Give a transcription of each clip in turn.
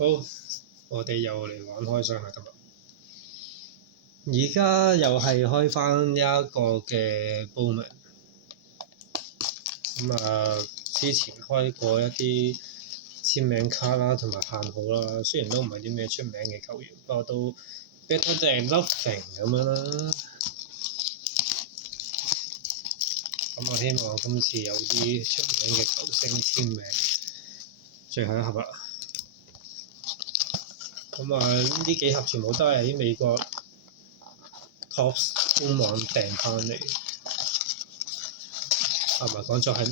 好，我哋又嚟玩開箱啦，今日。而家又係開翻一個嘅 Bowman。之前開過一啲簽名卡啦，同埋限號啦。雖然都唔係啲咩出名嘅球員，不過都 better than nothing 咁樣啦。我希望今次有啲出名嘅球星簽名。最後一盒啦。呢幾盒全部都係喺美國 Topps 官網訂翻嚟，唔係講錯係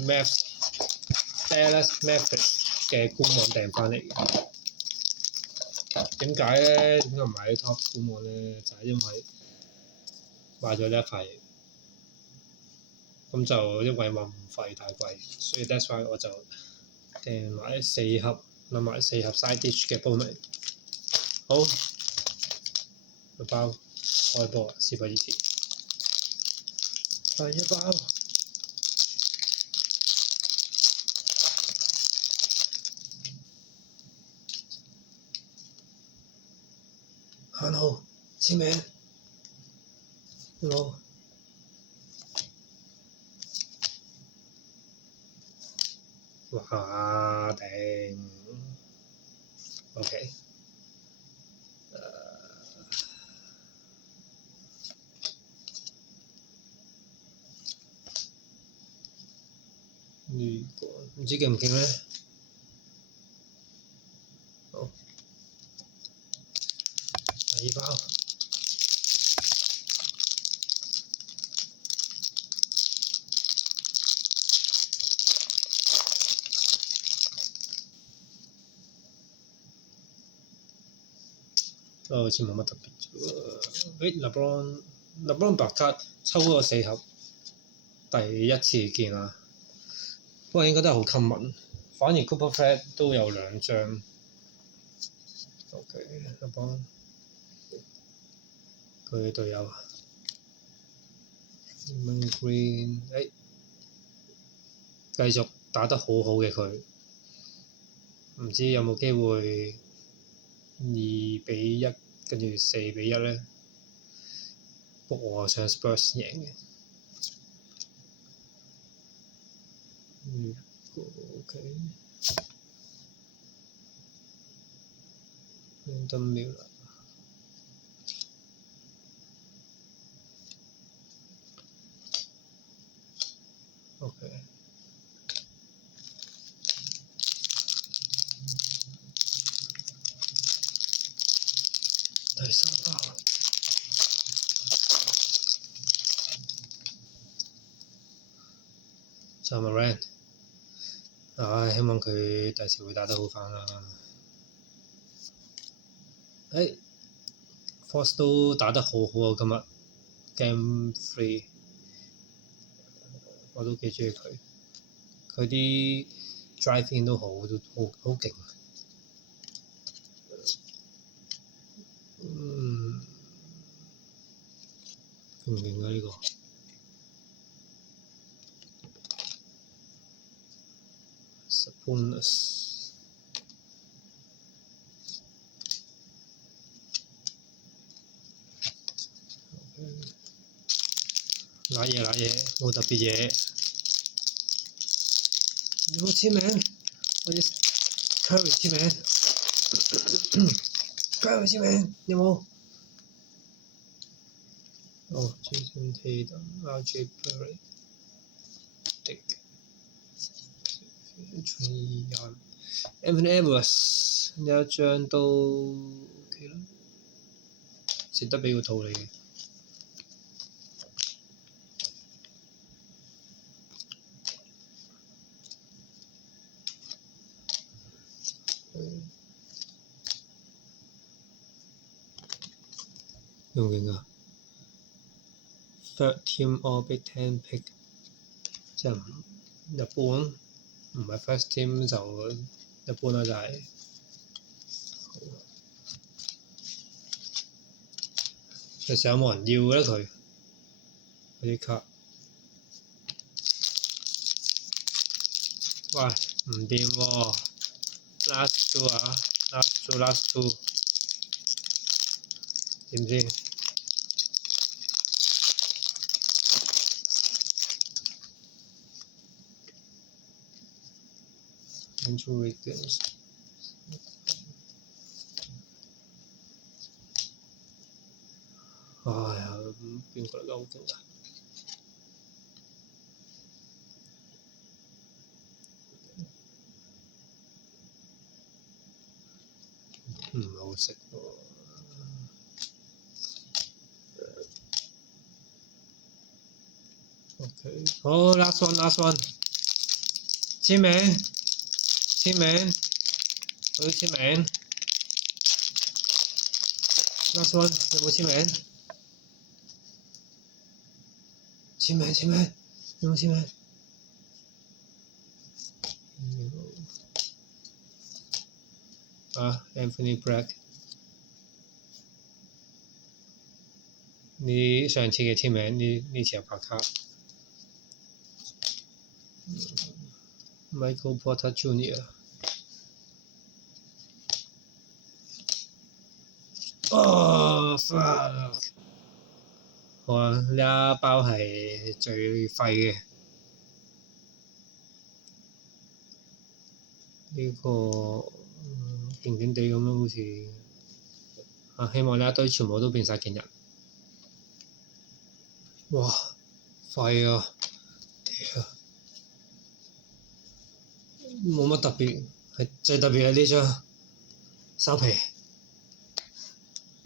Dallas Mavericks 嘅官網訂翻嚟嘅。點解咧？點解唔買 Topps 官網咧？就係因為買咗呢一塊，咁就因為運費太貴，所以 that's why 我就訂買4盒，諗埋4盒 side dish 嘅 Bowman。好，一包開波，事不宜遲，第一包。限號簽名，好。哇頂 ，OK。呢個唔知勁唔勁咧？好，第二包。好似冇乜特別啫喎。LeBron 白卡抽咗4盒，第一次見啊！不過應該都係好 common，反而 Cooper Flag 都有2張。OK，LeBron 佢隊友 Green， 繼續打得好好嘅佢，唔知有冇機會2-1跟住4-1咧？不過我想 Spurs 贏嘅。OK。Brandon Miller。OK。第3包。Ja Morant，希望佢第時會打得好返啦。Force 都打得好好啊！今日 Game 3，我都幾鍾意佢。佢啲 drive in 都好勁。勁唔勁啊？呢個Sabonis。揦嘢，冇特別嘢。有冇簽名？我要 Curry 簽名。Curry 簽名有冇？Jason Tatum、RJ Barrett、Anthony Edwards 有一張都 OK 啦，值得俾個套你嘅。勁唔勁啊 ？Third team All Big Ten pick， 即係一般，唔係 first team 就一般啦，就係。其實有冇人要咧佢嗰啲卡？喂，唔掂喎 ！Last two 啊！ last two，點先？哎呀，邊個嚟㗎？好勁㗎！唔好食喎。OK，好 ，last one，簽名，我要簽名。last one，有冇簽名？簽名，有冇簽名？Anthony Black， 你上次嘅簽名，呢次有拍卡。Michael Porter Jr. fuck！ 好啊，呢一包係最廢嘅。呢個勁勁地咁樣好似希望呢一堆全部都變晒勁人。哇！廢啊！屌！冇乜特別，係最特別係呢張收皮。